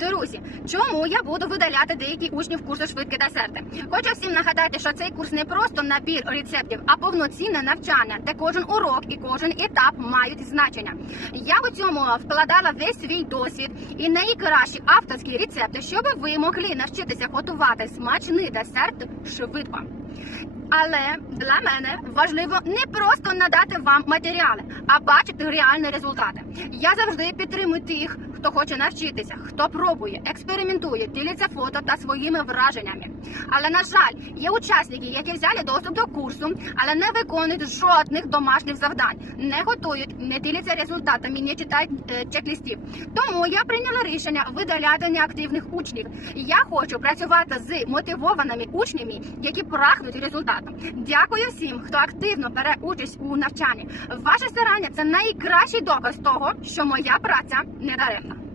Друзі, чому я буду видаляти деякі учнів курсу швидкі десерти? Хочу всім нагадати, що цей курс не просто набір рецептів, а повноцінне навчання, де кожен урок і кожен етап мають значення. Я у цьому вкладала весь свій досвід і найкращі авторські рецепти, щоб ви могли навчитися готувати смачний десерт швидко. Але для мене важливо не просто надати вам матеріали, а бачити реальні результати. Я завжди підтримую тих, хто хоче навчитися, хто пробує, експериментує, ділиться фото та своїми враженнями. Але на жаль, є учасники, які взяли доступ до курсу, але не виконують жодних домашніх завдань, не готують, не діляться результатами, не читають е, чек-листів. Тому я прийняла рішення видаляти неактивних учнів. Я хочу працювати з мотивованими учнями, які прагнуть результату. Дякую всім, хто активно бере участь у навчанні. Ваше старання це найкращий доказ того, що моя праця не даремна.